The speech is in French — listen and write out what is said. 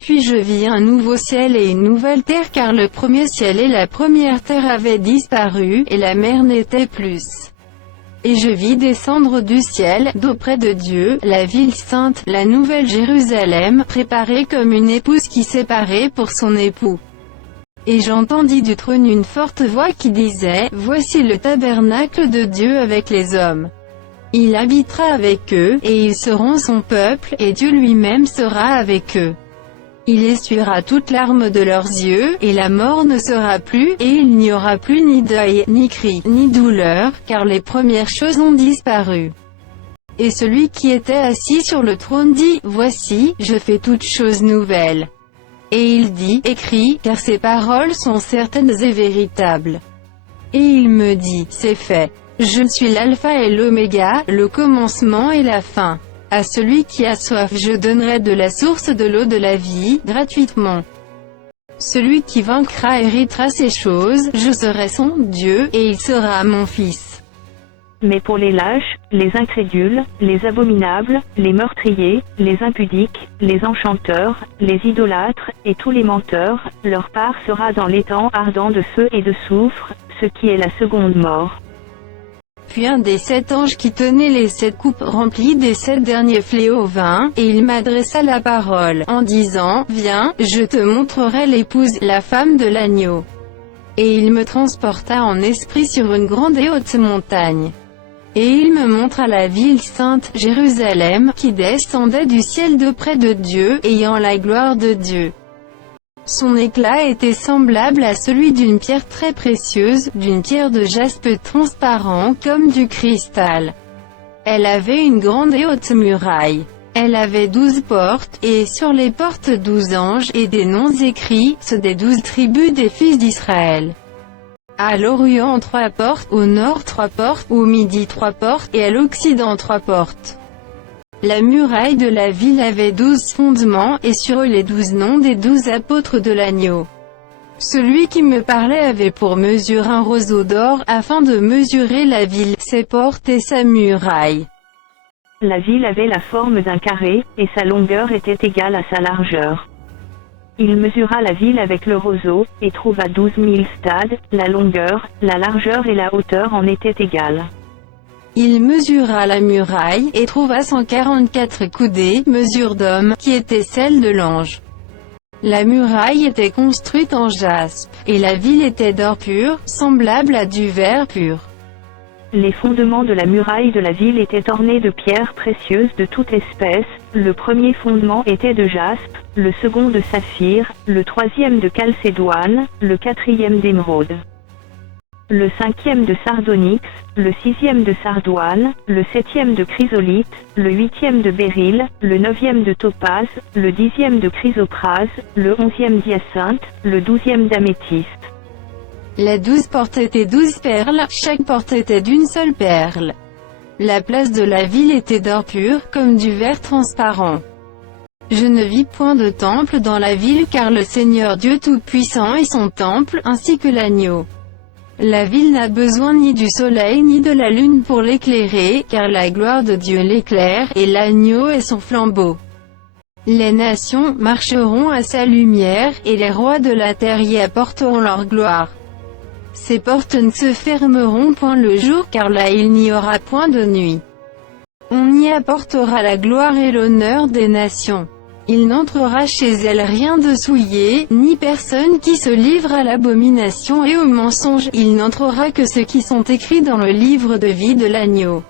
Puis je vis un nouveau ciel et une nouvelle terre, car le premier ciel et la première terre avaient disparu, et la mer n'était plus. Et je vis descendre du ciel, d'auprès de Dieu, la ville sainte, la nouvelle Jérusalem, préparée comme une épouse qui s'est parée pour son époux. Et j'entendis du trône une forte voix qui disait, « Voici le tabernacle de Dieu avec les hommes. Il habitera avec eux, et ils seront son peuple, et Dieu lui-même sera avec eux. Il essuiera toute larme de leurs yeux, et la mort ne sera plus, et il n'y aura plus ni deuil, ni cri, ni douleur, car les premières choses ont disparu. » Et celui qui était assis sur le trône dit, « Voici, je fais toutes choses nouvelles. » Et il dit, « Écris, car ces paroles sont certaines et véritables. » Et il me dit, « C'est fait. Je suis l'alpha et l'oméga, le commencement et la fin. À celui qui a soif je donnerai de la source de l'eau de la vie, gratuitement. Celui qui vaincra héritera ces choses, je serai son Dieu, et il sera mon fils. » Mais pour les lâches, les incrédules, les abominables, les meurtriers, les impudiques, les enchanteurs, les idolâtres, et tous les menteurs, leur part sera dans l'étang ardent de feu et de soufre, ce qui est la seconde mort. Puis un des 7 anges qui tenait les 7 coupes remplies des 7 derniers fléaux vint, et il m'adressa la parole, en disant, « Viens, je te montrerai l'épouse, la femme de l'agneau. » Et il me transporta en esprit sur une grande et haute montagne. Et il me montra la ville sainte, Jérusalem, qui descendait du ciel d'auprès de Dieu, ayant la gloire de Dieu. Son éclat était semblable à celui d'une pierre très précieuse, d'une pierre de jaspe transparent comme du cristal. Elle avait une grande et haute muraille. Elle avait 12 portes, et sur les portes 12 anges, et des noms écrits, ceux des 12 tribus des fils d'Israël. À l'Orient 3 portes, au Nord 3 portes, au Midi 3 portes, et à l'Occident 3 portes. La muraille de la ville avait 12 fondements, et sur eux les 12 noms des 12 apôtres de l'agneau. Celui qui me parlait avait pour mesure un roseau d'or, afin de mesurer la ville, ses portes et sa muraille. La ville avait la forme d'un carré, et sa longueur était égale à sa largeur. Il mesura la ville avec le roseau, et trouva 12 000 stades, la longueur, la largeur et la hauteur en étaient égales. Il mesura la muraille, et trouva 144 coudées, mesure d'homme, qui était celle de l'ange. La muraille était construite en jaspe, et la ville était d'or pur, semblable à du verre pur. Les fondements de la muraille de la ville étaient ornés de pierres précieuses de toute espèce, le premier fondement était de jaspe, le second de saphir, le troisième de chalcédoine, le quatrième d'émeraude. Le cinquième de sardonyx, le sixième de sardoine, le septième de chrysolite, le huitième de béryl, le neuvième de topaze, le dixième de chrysoprase, le 11e d'hyacinthe, le 12e d'améthyste. Les 12 portes étaient 12 perles, chaque porte était d'une seule perle. La place de la ville était d'or pur, comme du verre transparent. Je ne vis point de temple dans la ville, car le Seigneur Dieu Tout-Puissant est son temple, ainsi que l'agneau. La ville n'a besoin ni du soleil ni de la lune pour l'éclairer, car la gloire de Dieu l'éclaire, et l'agneau est son flambeau. Les nations marcheront à sa lumière, et les rois de la terre y apporteront leur gloire. Ses portes ne se fermeront point le jour, car là il n'y aura point de nuit. On y apportera la gloire et l'honneur des nations. Il n'entrera chez elle rien de souillé, ni personne qui se livre à l'abomination et au mensonge, il n'entrera que ceux qui sont écrits dans le livre de vie de l'agneau.